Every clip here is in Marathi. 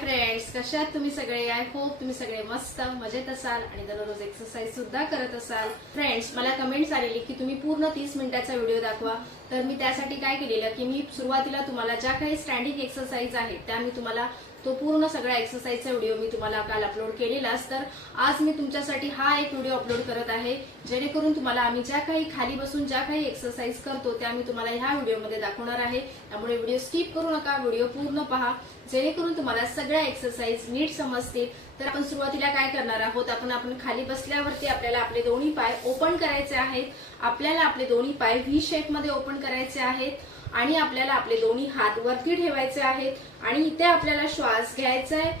फ्रेंड्स कशा आहात तुम्ही सगळे? आय होप तुम्ही सगळे मस्त मजेत असाल आणि दररोज एक्सरसाइज सुद्धा करत असाल. फ्रेंड्स मला कमेंट्स आलेली की तुम्ही पूर्ण तीस मिनिटाचा व्हिडिओ दाखवा. तर मी त्यासाठी काय केलेलं की मी सुरुवातीला तुम्हाला ज्या काही स्टँडिंग एक्सरसाइज आहेत त्या मी तुम्हाला तो पूर्ण सगळ्या एक्सरसाइजचा व्हिडिओ मी तुम्हाला काल अपलोड केलेलाच. तर आज मी तुमच्यासाठी हा एक व्हिडिओ अपलोड करत आहे. जेणेकरून तुम्हाला आम्ही ज्या काही खाली बसून ज्या काही एक्सरसाइज करतो त्या मी तुम्हाला ह्या व्हिडिओमध्ये दाखवणार आहे. त्यामुळे व्हिडिओ स्किप करू नका व्हिडिओ पूर्ण पहा. जेणेकरून तुम्हाला सगळ्या एक्सरसाइज नीट समजतील. तर आपण सुरुवातीला काय करणार आहोत? आपण आपण खाली बसल्यावरती आपल्याला आपले दोन्ही पाय ओपन करायचे आहेत. आपल्याला आपले दोन्ही पाय व्ही शेपमध्ये ओपन करायचे आहेत. आणि आपल्याला आपले दोन्ही हात वरती ठेवायचे आहेत आणि इथे आपल्याला श्वास घ्यायचा आहे.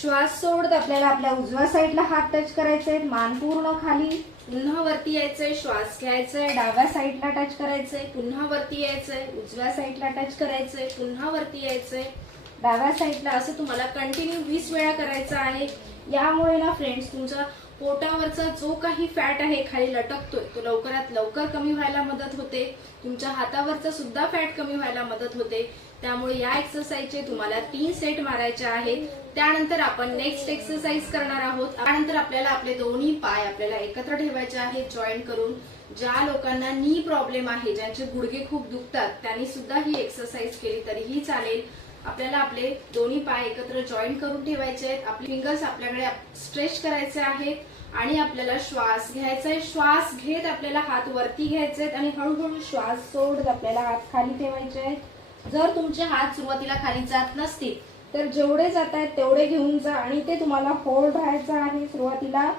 श्वास सोडत आपल्याला आपल्या उजव्या साईडला हात टच करायचे आहेत. मान पूर्ण खाली. पुन्हा वरती यायचंय श्वास घ्यायचंय डाव्या साईडला टच करायचंय पुन्हा वरती यायचंय उजव्या साईडला टच करायचंय पुन्हा वरती यायचंय डाव्या साईडला असं तुम्हाला कंटिन्यू वीस वेळा करायचं आहे. यामुळे ना फ्रेंड्स तुमचा पोटावरचा जो काही फॅट आहे खाली लटकतोय तो लवकरात लवकर कमी व्हायला मदत होते. तुमच्या हातावरचा सुद्धा फॅट कमी व्हायला मदत होते. त्यामुळे या एक्सरसाइजचे तुम्हाला तीन सेट मारायचे आहेत. त्यानंतर आपण नेक्स्ट एक्सरसाइज करणार आहोत. त्यानंतर आपल्याला आपले दोन्ही पाय आपल्याला एकत्र ठेवायचे आहेत जॉईन करून. ज्या लोकांना नी प्रॉब्लेम आहे ज्यांचे गुडघे खूप दुखतात त्यांनी सुद्धा ही एक्सरसाइज केली तरीही चालेल. आपल्याला आपले दोन्ही पाय एकत्र जॉईन करून ठेवायचे आहेत. आपले फिंगर्स आपल्याकडे स्ट्रेच करायचे आहेत आणि आपल्याला श्वास घ्यायचा आहे. श्वास घेत आपल्याला हात वरती घ्यायचे आहेत आणि हळूहळू श्वास सोडत आपल्याला हात खाली ठेवायचे आहेत. जर तुमचे हात सुरुवातीला खाली जात नसतील तर जेवढे जात आहेत तेवढे घेऊन जा आणि ते तुम्हाला होल्ड राहायचं आहे. सुरुवातीला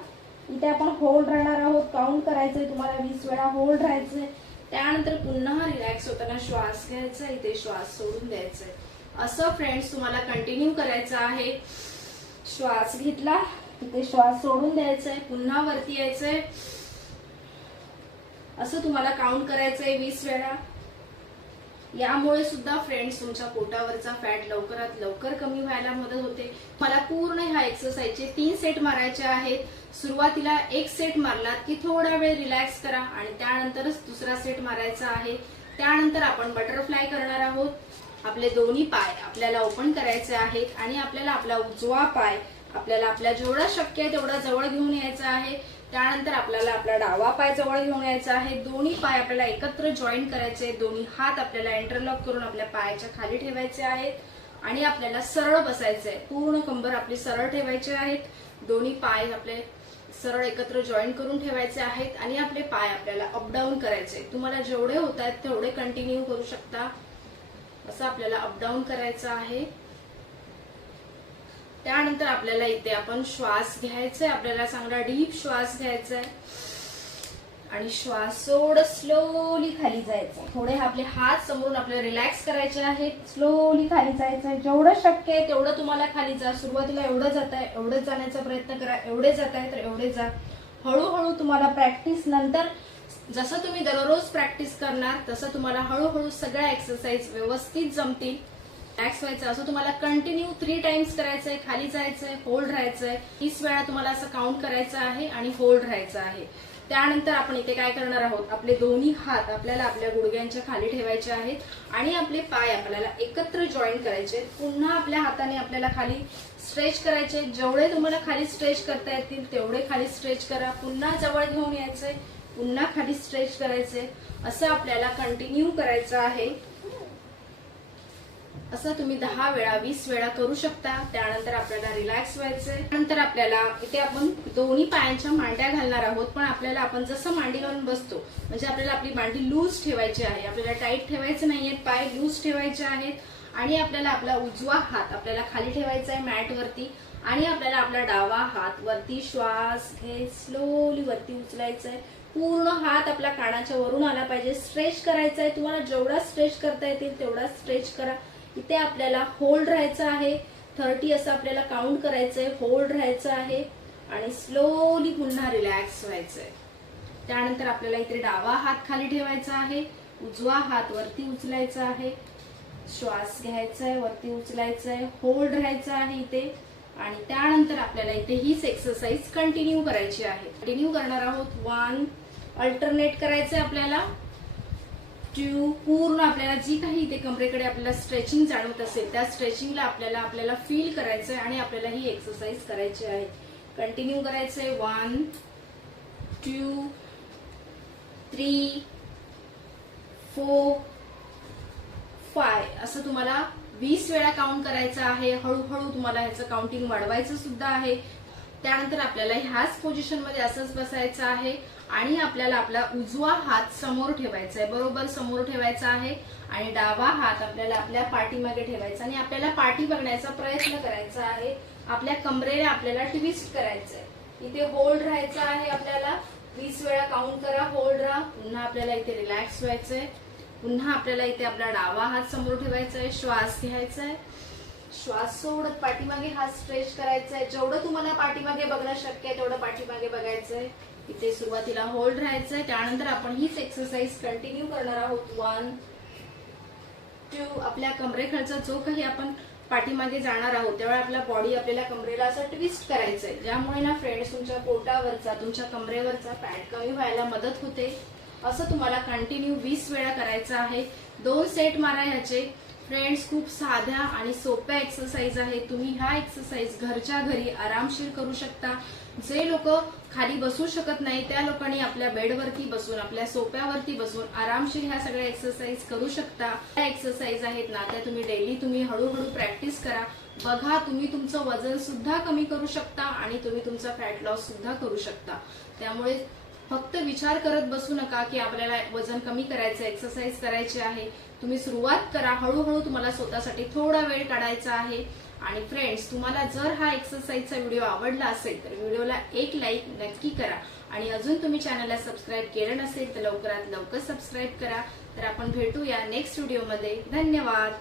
इथे आपण होल्ड राहणार आहोत. काउंट करायचंय तुम्हाला वीस वेळा होल्ड राहायचंय. त्यानंतर पुन्हा रिलॅक्स होताना श्वास घ्यायचा इथे श्वास सोडून द्यायचंय. असं फ्रेंड्स तुम्हाला कंटिन्यू करायचं आहे. श्वास घेतला. ते श्वास सोडून द्यायचंय. पुन्हा वरती यायचंय. असं तुम्हाला काउंट करायचंय वीस वेळा. यामुळे सुद्धा फ्रेंड्स तुमच्या पोटावरचा फॅट लवकरात लवकर कमी व्हायला मदत होते. मला पूर्ण ह्या एक्सरसाइजचे तीन सेट मारायचे आहेत. सुरुवातीला एक सेट मारलात की थोडा वेळ रिलॅक्स करा आणि त्यानंतरच दुसरा सेट मारायचा आहे. त्यानंतर आपण बटरफ्लाय करणार आहोत. आपले दोन्ही पाय आपल्याला ओपन करायचे आहेत आणि आपल्याला आपला उजवा पाय आपल्याला आपल्या जेवढा शक्य आहे तेवढा जवळ घेऊन यायचा आहे. त्यानंतर आपल्याला आपला डावा पाय जवळ घेऊन यायचा आहे. दोन्ही पाय आपल्याला एकत्र जॉईन करायचे दोन्ही हात आपल्याला इंटरलॉक करून आपल्या पायाच्या खाली ठेवायचे आहेत. आणि आपल्याला सरळ बसायचे आहे पूर्ण कंबर आपली सरळ ठेवायचे आहेत. दोन्ही पाय आपले सरळ एकत्र जॉईन करून ठेवायचे आहेत. आणि आपले पाय आपल्याला अपडाऊन करायचे तुम्हाला जेवढे होत आहेत तेवढे कंटिन्यू करू शकता. असं आपल्याला अपडाऊन करायचं आहे. त्यानंतर आपल्याला इथे आपण श्वास घ्यायचा आहे आपल्याला चांगला डीप श्वास घ्यायचा आहे आणि श्वास सोड स्लोली खाली जायचं थोडे आपले हात समोरून आपल्याला रिलॅक्स करायचे आहेत. स्लोली खाली जायचं आहे जेवढं शक्य आहे तेवढं तुम्हाला खाली जा. सुरुवातीला एवढं जात आहे एवढं जाण्याचा प्रयत्न करा. एवढे जात आहे तर एवढे जा. हळूहळू तुम्हाला प्रॅक्टिस नंतर जसं तुम्ही दररोज प्रॅक्टिस करणार तसं तुम्हाला हळूहळू सगळ्या एक्सरसाइज व्यवस्थित जमतील. रिलॅक्स व्हायचं असं तुम्हाला कंटिन्यू थ्री टाइम्स करायचंय खाली जायचंय होल्ड राहायचंय. तीस वेळा तुम्हाला असं काउंट करायचं आहे आणि होल्ड राहायचं आहे. त्यानंतर आपण इथे काय करणार आहोत? आपले दोन्ही हात आपल्याला आपल्या गुडघ्यांच्या खाली ठेवायचे आहेत आणि आपले पाय आपल्याला एकत्र जॉईन करायचे. पुन्हा आपल्या हाताने आपल्याला खाली स्ट्रेच करायचे. जेवढे तुम्हाला खाली स्ट्रेच करता येतील तेवढे खाली स्ट्रेच करा. पुन्हा जवळ घेऊन यायचंय पुन्हा खाली स्ट्रेच करायचे. असं आपल्याला कंटिन्यू करायचं आहे. असं तुम्ही दहा वेळा वीस वेळा करू शकता. त्यानंतर आपल्याला रिलॅक्स व्हायचंय. नंतर आपल्याला इथे आपण दोन्ही पायांच्या मांड्या घालणार आहोत. पण आपल्याला आपण जसं मांडी घालून बसतो म्हणजे आपल्याला आपली मांडी लूज ठेवायची आहे. आपल्याला टाईट ठेवायचे नाहीये. पाय लूज ठेवायचे आहेत. आणि आपल्याला आपला उजवा हात आपल्याला खाली ठेवायचा आहे मॅट वरती. आणि आपल्याला आपला डावा हात वरती श्वास घे स्लोली वरती उचलायचा आहे पूर्ण हात आपल्या कानाच्या वरून आला पाहिजे. स्ट्रेच करायचा आहे तुम्हाला जेवढा स्ट्रेच करता येतील तेवढा स्ट्रेच करा. इथे आपल्याला होल्ड राहायचं आहे. थर्टी असं आपल्याला काउंट करायचं आहे होल्ड राहायचं आहे. आणि स्लोली पुन्हा रिलॅक्स व्हायचंय. त्यानंतर आपल्याला इथे डावा हात खाली ठेवायचा आहे. उजवा हात वरती उचलायचा आहे. श्वास घ्यायचा आहे वरती उचलायचा आहे होल्ड राहायचं आहे इथे. आणि त्यानंतर आपल्याला इथे हीच एक्सरसाइज कंटिन्यू करायची आहे. कंटिन्यू करणार आहोत. वन अल्टरनेट करायचं आहे आपल्याला. टू पूर्ण आपल्याला जी काही इथे कमरेकडे आपल्याला स्ट्रेचिंग जाणवत असेल त्या स्ट्रेचिंगला आपल्याला आपल्याला फील करायचं आहे आणि आपल्याला ही एक्सरसाइज करायची आहे. कंटिन्यू करायचंय. One two three four five असं तुम्हाला वीस वेळा काउंट करायचं आहे. हळूहळू तुम्हाला ह्याचं काउंटिंग वाढवायचं सुद्धा आहे. त्यानंतर आपल्याला ह्याच पोझिशनमध्ये असंच बसायचं आहे. आणि आपल्याला आपला उजवा हात समोर ठेवायचा आहे. बरोबर समोर ठेवायचा आहे आणि डावा हात आपल्याला आपल्या पाठीमागे ठेवायचा आणि आपल्याला पाठी बघण्याचा प्रयत्न करायचा आहे. आपल्या कमरेला आपल्याला ट्विस्ट करायचं आहे इथे होल्ड राहायचं आहे आपल्याला. वीस वेळा काउंट करा होल्ड राहा. पुन्हा आपल्याला इथे रिलॅक्स व्हायचंय. पुन्हा आपल्याला इथे आपला डावा हात समोर ठेवायचा आहे श्वास घ्यायचा आहे श्वास सोडत पाठीमागे हात स्ट्रेच करायचा आहे जेवढं तुम्हाला पाठीमागे बघणं शक्य आहे तेवढं पाठीमागे बघायचंय. इथे सुरुवातीला होल्ड राहायचंय. त्यानंतर आपण हीच एक्सरसाइज कंटिन्यू करणार आहोत. वन टू आपल्या कमरेखालचा जो काही आपण पाठीमागे जाणार आहोत त्यावेळी आपला बॉडी आपल्याला कमरेला असं ट्विस्ट करायचंय. ज्यामुळे ना फ्रेंड्स तुमच्या पोटावरचा तुमच्या कमरेवरचा पॅड कमी व्हायला मदत होते. असं तुम्हाला कंटिन्यू वीस वेळा करायचं आहे. दोन सेट मारा ह्याचे. फ्रेंड्स खूप साध्या आणि सोप्या एक्सरसाइज आहे तुम्ही ह्या एक्सरसाइज घरच्या घरी आरामशीर करू शकता. जे लोक खाली बसू शकत नाही त्या लोकांनी आपल्या बेडवरती बसून आपल्या सोप्यावरती बसून आरामशीर ह्या सगळ्या एक्सरसाइज करू शकता. त्या एक्सरसाइज आहेत ना त्या तुम्ही डेली तुम्ही हळूहळू प्रॅक्टिस करा. बघा तुम्ही तुमचं वजन सुद्धा कमी करू शकता आणि तुम्ही तुमचा फॅट लॉस सुद्धा करू शकता. त्यामुळे फक्त विचार करत बसू नका की आपल्याला वजन कमी करायचं एक्सरसाइज करायची आहे. तुम्ही सुरुवात करा. हळूहळू तुम्हाला स्वतःसाठी थोडा वेळ काढायचा आहे. आणि फ्रेंड्स तुम्हाला जर हा एक्सरसाइजचा व्हिडिओ आवडला असेल तर व्हिडिओला एक लाईक नक्की करा. आणि अजून तुम्ही चॅनलला सबस्क्राईब केलं नसेल तर लवकरात लवकर सबस्क्राईब करा. तर आपण भेटूया नेक्स्ट व्हिडिओमध्ये धन्यवाद.